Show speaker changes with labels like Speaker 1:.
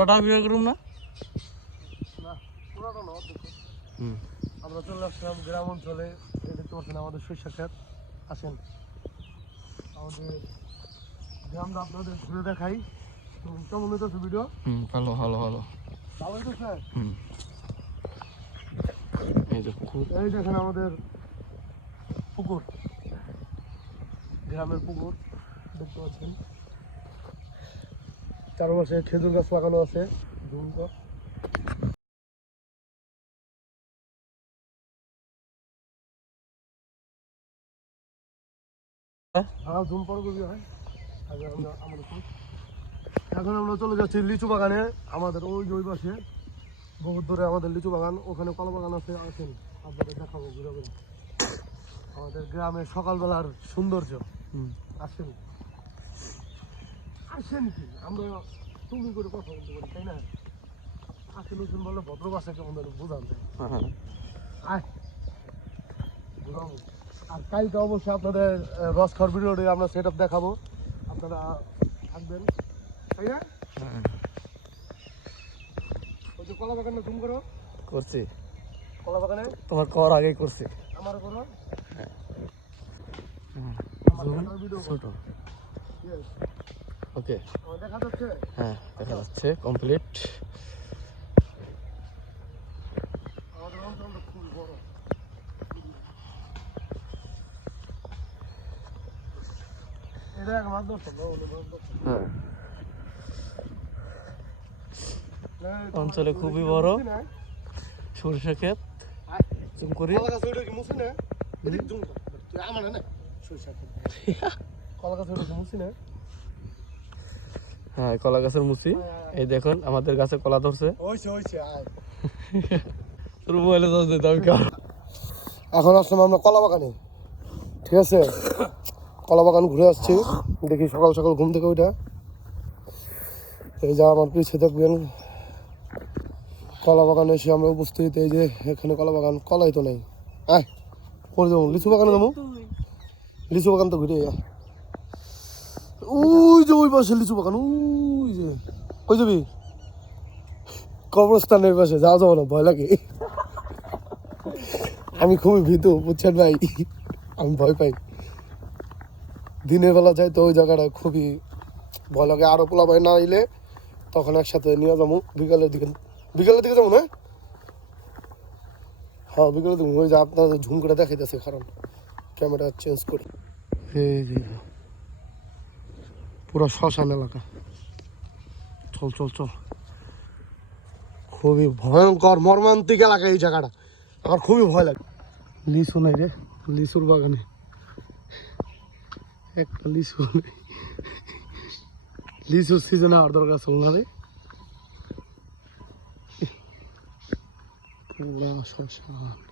Speaker 1: পুরোটা বিয়ে করুম না?
Speaker 2: আমরা চলে আসলাম গ্রাম অঞ্চলে। দেখতে পাচ্ছেন আমাদের সরিষা ক্ষেত। আসেন। আমাদের গ্রামটা আপনাদের ঘুরে দেখাই। কেমন হইতেছে ভিডিও
Speaker 1: হুম ভালো ভালো ভালো।
Speaker 2: ভালো হইতেছে?
Speaker 1: হুম। এই
Speaker 2: দেখেন আমাদের পুকুর। গ্রামের পুকুর। দেখতে পাচ্ছেন। চারপাশে খেজুর গাছ লাগানো আছে হ্যাঁ পরে হয়। এখন আমরা চলে যাচ্ছি লিচু বাগানে আমাদের ওই ওই পাশে বহুত দূরে আমাদের লিচু বাগান ওখানে কলা বাগান আছে আসেন আপনাদের দেখাবো ঘুরে আমাদের গ্রামের সকালবেলার সৌন্দর্য। আসেন। আসেন কি আমরা তুমি করে কথা বলতে পারি তাই না? আসেন আসেন বলে ভদ্র ভাষা কেমন যেন বোঝান যায়।
Speaker 1: হ্যাঁ।
Speaker 2: আয়। বুঝাবো। আর কালকে অবশ্যই আপনাদের রস খাওয়ার ভিডিওটি আমরা সেট আপ দেখাবো। আপনারা থাকবেন। তাই না?
Speaker 1: হ্যাঁ
Speaker 2: ওই যে কলা বাগানে জুম করো।
Speaker 1: করছি।
Speaker 2: কলা বাগানে?
Speaker 1: তোমার কর আগেই করছি।
Speaker 2: আমার করো আমার ভিডিও
Speaker 1: ছোট. ওকে
Speaker 2: দেখা যাচ্ছে
Speaker 1: হ্যাঁ দেখা যাচ্ছে কমপ্লিট। হ্যাঁ অঞ্চলে খুবই বড়।
Speaker 2: না?
Speaker 1: সরিষা ক্ষেত জুম করি
Speaker 2: কলা গাছ ওইটা কি মুছি না? এদিক zoom কর। তুই আমার না, সরিষা ক্ষেত। কলা গাছ মুছি না?
Speaker 1: হ্যাঁ কলা গাছের মুচি। এই দেখুন আমাদের গাছে কলা ধরছে।
Speaker 2: হইছে, হইছে, আয়।
Speaker 1: তোর মোবাইলে আমি
Speaker 2: এখন আসলাম আমরা কলা বাগানে। ঠিক আছে? কলা বাগান ঘুরে আসছি। দেখি সকাল সকাল ঘুম থেকে ওইটা এই যা আমার পিছিয়ে দেখবেন কলা বাগানে এসে আমরা উপস্থিত। এই যে এখানে কলা বাগান কলাই তো নেই। আয় করে দেবো। লিচু বাগানে দেবো? লিচু বাগান তো ঘুরে আয়। ওই যে ওই পাশে লিচু বাগান, ওই যে। কই যাবি? কবরস্থানের পাশে যাব না, ভয় লাগে। আমি খুবই ভীত, বুঝছেন ভাই? আমি ভয় পাই। দিনের বেলা যাই তো ওই জায়গাটা খুবই ভয় লাগে। আরও পোলা ভাই না এলে তখন একসাথে নিয়ে যাব, বিকালের দিকে। বিকালের দিকে যাব না? হ্যাঁ বিকালের দিকে। ওই যে আপনার ঝুম করে দেখাইতেছে, কারণ ক্যামেরা চেঞ্জ করি। পুরো শ্মশান এলাকা। চল চল চল। খুবই ভয়ঙ্কর মর্মান্তিক এলাকা এই জায়গাটা। আমার খুবই ভয় লাগে। লিচু নাই রে, লিচুর বাগানে। একটা লিচু নেই। লিচুর সিজনে আর দরকার ছিল না রে? শ্মশান।